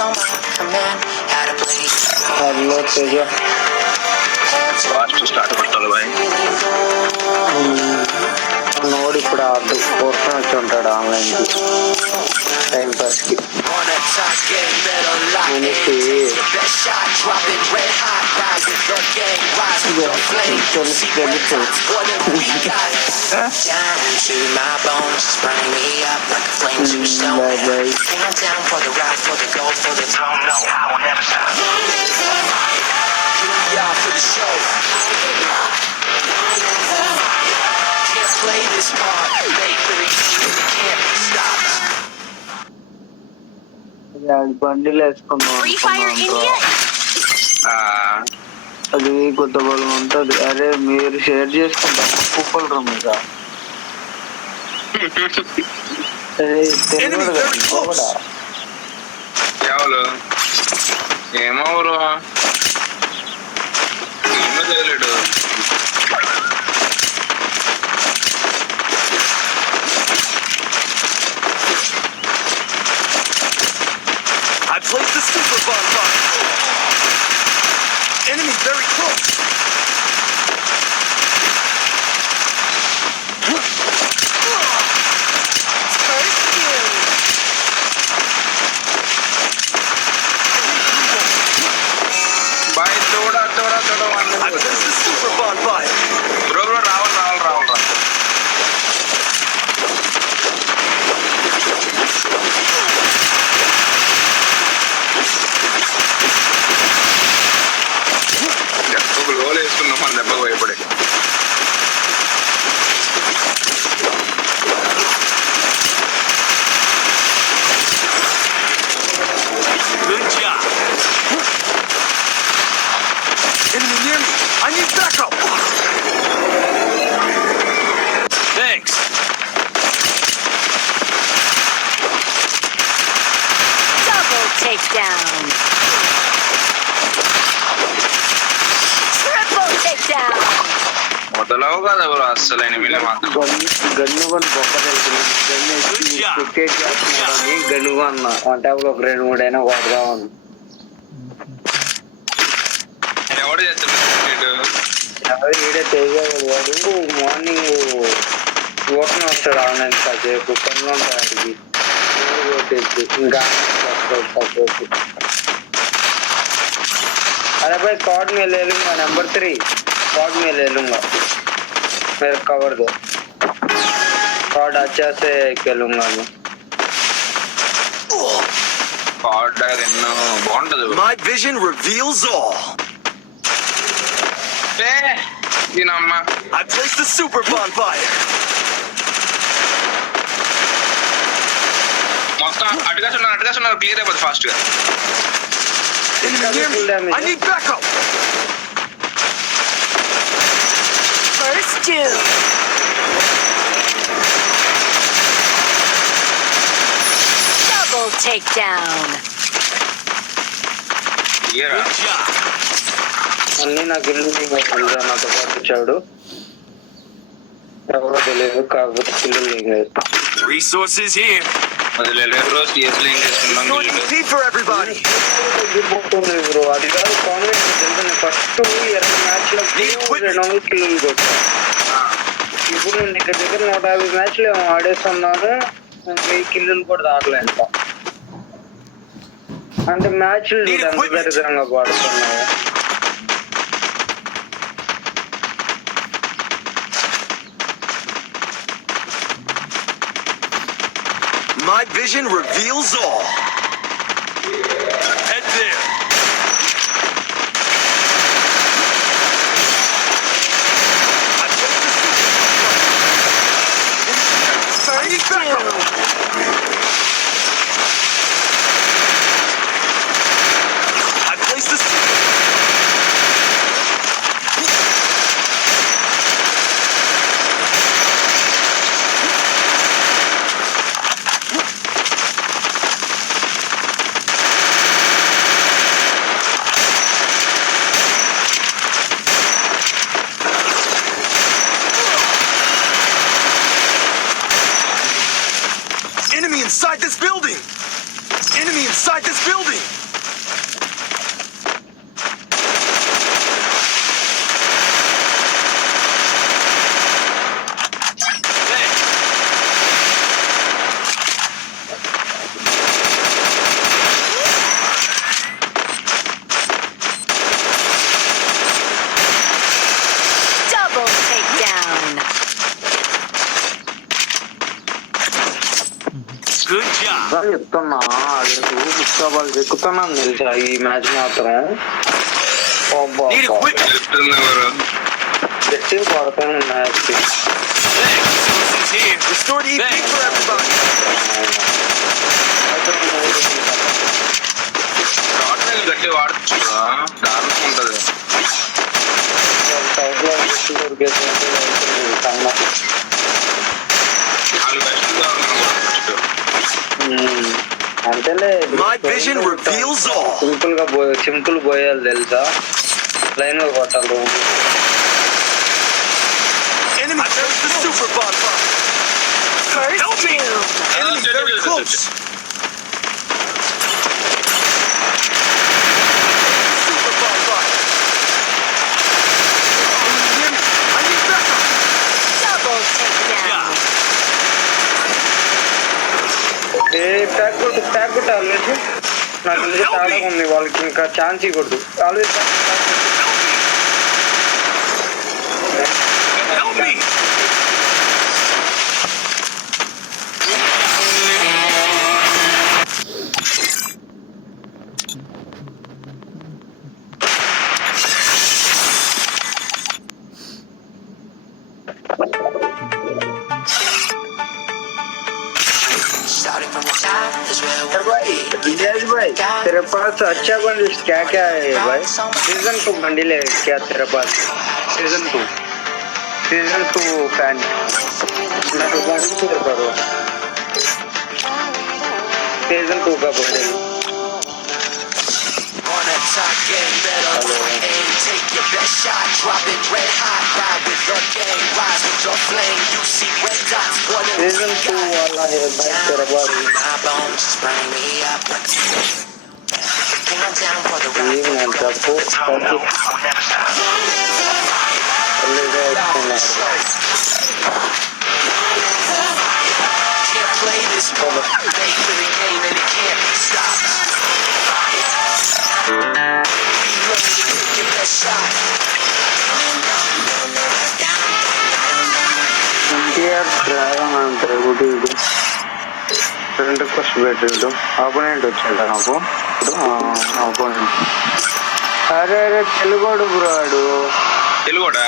on my command. Had a bleed. Hello Teja fast start కొట్టాలి bye. Node ఇప్పుడు ఆడు కోర్సుని వచ్చి ఉంటాడు ఆన్లైన్కి టైం పాస్కి మనకి Play this part, baby. Can't be stopped. బండిలు వేసుకుందాం Free Fire India. అది కొత్త బలం ఉంటుంది. అరే మీరు షేర్ చేసుకుంటాం కుప్పల రూమ్ ఇక కూడా ఎవరు ఏమో ఊరు ఏమో చేయలేడు. I placed the super bonfire. Enemy very close. First kill. బాయ్ చూడా చూడా చూడ I placed the super bonfire. Bro bro రావాలి రావాలి రావాలి రా. ఒక లోలు వేసుకున్నాం మన దెబ్బకు భయపడే. Good job. Enemy near me. I need backup. Thanks. Double takedown. Triple takedown. మొదలవు కదా బ్రో అస్సలు ఎనిమిది మాత్రం. గన్ను కొని బొక్క తెలుసు గన్ను క్రికెట్ చేస్తున్నారని గనుగు అన్న అంటే ఒక 2-3 కొడదామని. నేను ఎవడు చేస్తున్నాడు ఎవరు ఈడే తెలియదు వాడు మార్నింగ్ ఓపెన్ వస్తాడు ఆన్లైన్ కాసేపు పనులు ఉంటాయి వాడికి కొట్టేసి ఇంకా अरे भाई कॉर्ड में ले लूंगा नंबर 3 कॉर्ड में ले लूंगा मेरे कवर दो कॉर्ड अच्छा से खेलूंगा मैं కార్డ్ ఎన్నో బాగుంటది bro. My vision reveals all. దీనమ్మ I placed the super bonfire. మొత్తం అటుగా చూన్నారు క్లియర్ అయిపోతుంది ఫాస్ట్ గా. Enemy near me. I need backup. First kill. Double takedown. Clear Good job. అన్ని నాకు ఇల్లు నాతో పాటు వచ్చాడు ఎవరో తెలియదు కాకపోతే పిల్లలు ఏం లేదు. Resources here. వదిలేదు బ్రో. సీఎస్లో ఏం చేసుకున్నాం Going to pay for everybody. తగ్గిపోతుంది బ్రో అది కాదు కాన్వెంట్ తెలుసు ఫస్ట్ 2 మ్యాచ్ లో 200 కిల్లులు కొట్టాను. ఇప్పుడు నేను దగ్గర 150 మ్యాచ్లు ఏమో ఆడేస్తున్నాను 1000 కిల్లులు కూడా దాటలేదు. అంటే మ్యాచ్లు ఎంత దరిద్రంగా పాడుతున్నావు. My vision reveals all. Head there. I placed the super. I need backup. I placed the super. building. Double takedown. Good job. అలా చెప్తున్నా అడుగు పుస్తకాలు చెక్కుతున్నాను తెలుసా ఈ మ్యాచ్ మాత్రం అబ్బా, Need అబ్బా. equipment. చెప్తుంది ఎవరు? గట్టిగా పడతాను match Thanks. Resources here. Restore the EP for everybody. Short rail గట్టి వాడచ్చు దారుణం ఉంటది. సౌత్ లో గట్టి దొరికేసి కన్నా 4 బెస్ట్ ఫస్ట్. అంతేలే My vision reveals all. Simple పోయాలి తెలుసా లైన్ లో కొట్టాలి Enemy there's the super bonfire. First Help me. doom. Enemy very close. Super bonfire. Enemy near me. I need backup. Double takedown. Pack కొట్టు ఆల్వేస్ నాకు ఇందులో తేడా ఉంది వాళ్ళకి ఇంకా ఛాన్స్ ఇవ్వకూడదు always Help me. Starting from the top is where we'll be. विजय भाई तेरे पास अच्छा बंडल क्या क्या है भाई सीजन 2 बंडल है क्या तेरे पास सीजन 2 पैंट मैं तो बंडल शेयर करो सीजन 2 का bundle On that top, getting better. Aim, take your best shot. Drop it red hot. Ride with the gang. Rise with the flame. You see red dots. What it season 2 वाला है भाई तेरे पास my bones just burn me up. King, I'm down for the ये ride. मैं आपको काफी ले जाए Can't play this game. They play the game and it can't be stopped. Reload, take your best shot. NTR డ్రాగన్ అంటారు ఒకటి ఇది ఫ్రెండ్ రిక్వెస్ట్ పెట్టాడు ఆపోనెంట్ వచ్చాడు నాకు ఇప్పుడు ఆపోనెంట్ అరే తెలుగోడు బ్రో ఆడు తెలుగుడా?